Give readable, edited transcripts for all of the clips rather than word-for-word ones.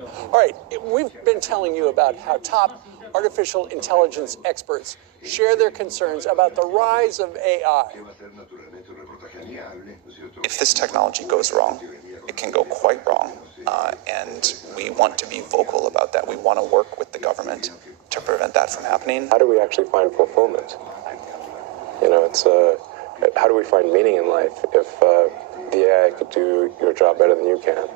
All right, we've been telling you about how top artificial intelligence experts share their concerns about the rise of AI. If this technology goes wrong, it can go quite wrong, and we want to be vocal about that. We want to work with the government to prevent that from happening. How do we actually find fulfillment? You know, it's how do we find meaning in life if the AI could do your job better than you can?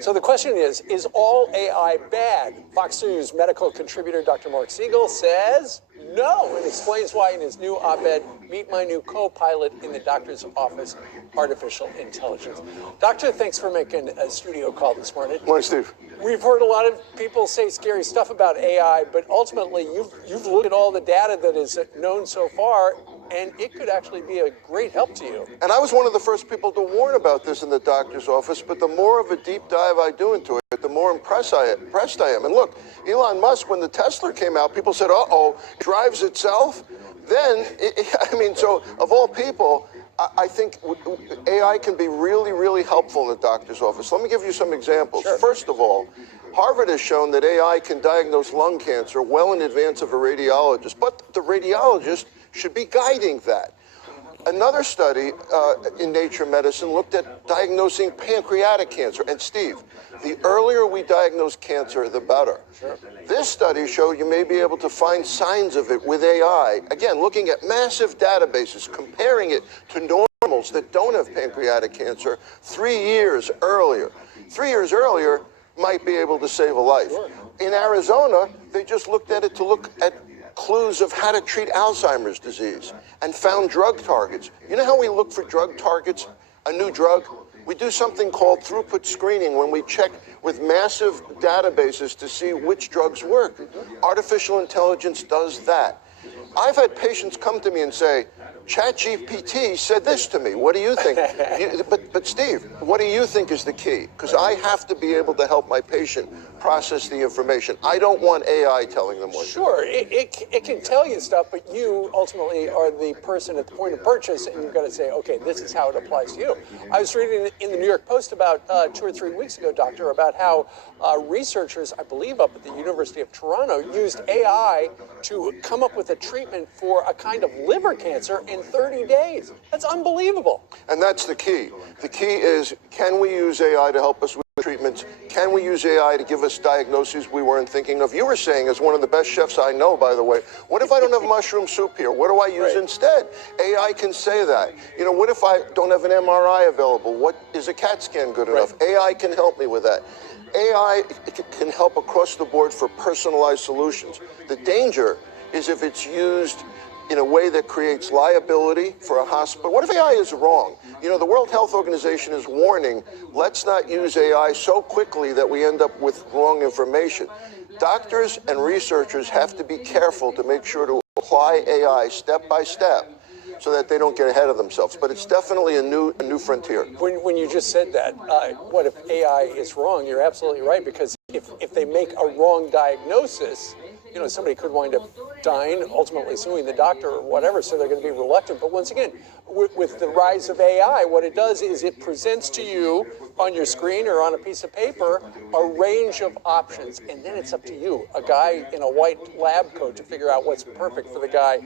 So the question is all AI bad? Fox News medical contributor Dr. Marc Siegel says no, and explains why in his new op-ed, Meet My New Co-Pilot in the Doctor's Office, Artificial Intelligence. Doctor, thanks for making a studio call this morning. Morning, Steve. We've heard a lot of people say scary stuff about AI, but ultimately you've looked at all the data that is known so far, and it could actually be a great help to you. And I was one of the first people to warn about this in the doctor's office, but the more of a deep dive I do into it, the more impressed I am. And look, Elon Musk, when the Tesla came out, people said, uh-oh, drives itself? Then, so of all people, I think AI can be really, really helpful in the doctor's office. Let me give you some examples. Sure. First of all, Harvard has shown that AI can diagnose lung cancer well in advance of a radiologist, but the radiologist should be guiding that. Another study in Nature Medicine looked at diagnosing pancreatic cancer. And Steve, the earlier we diagnose cancer, the better. Sure. This study showed you may be able to find signs of it with AI. Again, looking at massive databases, comparing it to normals that don't have pancreatic cancer 3 years earlier. 3 years earlier might be able to save a life. Sure. In Arizona, they just looked at it to look at clues of how to treat Alzheimer's disease and found drug targets. You know how we look for drug targets, a new drug? We do something called throughput screening when we check with massive databases to see which drugs work. Artificial intelligence does that. I've had patients come to me and say, ChatGPT said this to me. What do you think? But Steve, what do you think is the key? Because I have to be able to help my patient process the information. I don't want AI telling them what to do. Sure, it can tell you stuff, but you ultimately are the person at the point of purchase, and you've got to say, okay, this is how it applies to you. I was reading in the New York Post about 2 or 3 weeks ago, Doctor, about how researchers, I believe up at the University of Toronto, used AI to come up with a treatment for a kind of liver cancer in 30 days. That's unbelievable. And that's the key. The key is, can we use AI to help us with treatments? Can we use AI to give us diagnoses we weren't thinking of? You were saying, as one of the best chefs I know, by the way, what if I don't have mushroom soup here? What do I use instead? AI can say that. You know, what if I don't have an MRI available? What is a CAT scan good enough? AI can help me with that. AI can help across the board for personalized solutions. The danger is if it's used in a way that creates liability for a hospital. What if AI is wrong? You know, the World Health Organization is warning, let's not use AI so quickly that we end up with wrong information. Doctors and researchers have to be careful to make sure to apply AI step by step so that they don't get ahead of themselves. But it's definitely a new frontier. When you just said that, what if AI is wrong? You're absolutely right, because if they make a wrong diagnosis, you know, somebody could wind up dying, ultimately suing the doctor or whatever, so they're going to be reluctant. But once again, with the rise of AI, what it does is it presents to you on your screen or on a piece of paper a range of options, and then it's up to you, a guy in a white lab coat, to figure out what's perfect for the guy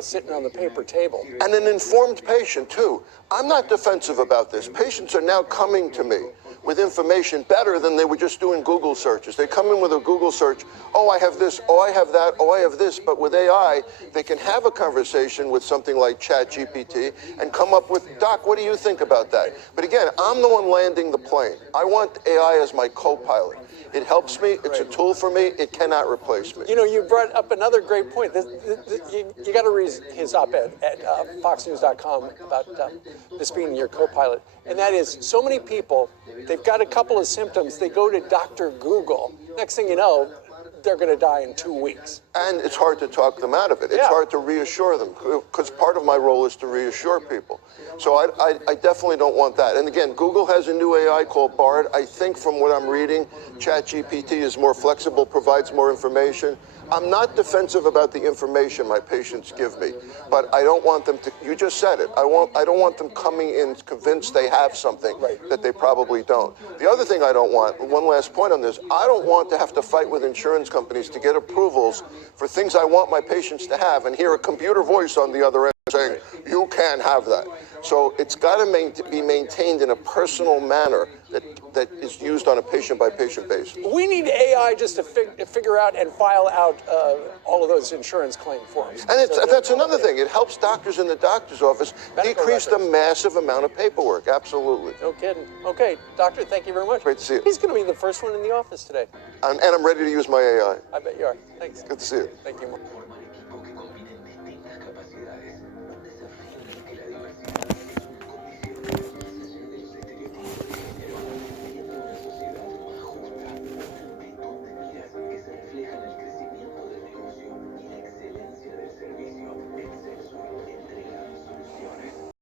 sitting on the paper table. And an informed patient, too. I'm not defensive about this. Patients are now coming to me with information better than they were just doing Google searches. They come in with a Google search, oh, I have this, oh, I have that, oh, I have this. But with AI, they can have a conversation with something like ChatGPT and come up with, Doc, what do you think about that? But again, I'm the one landing the plane. I want AI as my co-pilot. It helps me. It's a tool for me. It cannot replace me. You know, you brought up another great point. You got to read his op-ed at foxnews.com about this being your co-pilot. And that is, so many people, they've got a couple of symptoms. They go to Dr. Google. Next thing you know, they're going to die in 2 weeks. And it's hard to talk them out of it. It's Yeah. hard to reassure them, because part of my role is to reassure people. So I definitely don't want that. And again, Google has a new AI called Bard. I think from what I'm reading, ChatGPT is more flexible, provides more information. I'm not defensive about the information my patients give me, but I don't want them to, you just said it, I don't want them coming in convinced they have something that they probably don't. The other thing I don't want, one last point on this, I don't want to have to fight with insurance companies to get approvals for things I want my patients to have and hear a computer voice on the other end saying, you can't have that. So it's got to be maintained in a personal manner that is used on a patient-by-patient basis. We need AI just to figure out and file out all of those insurance claim forms. And that's another thing. It helps doctors in the doctor's office decrease the records. massive amount of paperwork. Absolutely. No kidding. Okay, doctor, thank you very much. Great to see you. He's going to be the first one in the office today. And I'm ready to use my AI. I bet you are. Thanks. Good to see you. Thank you.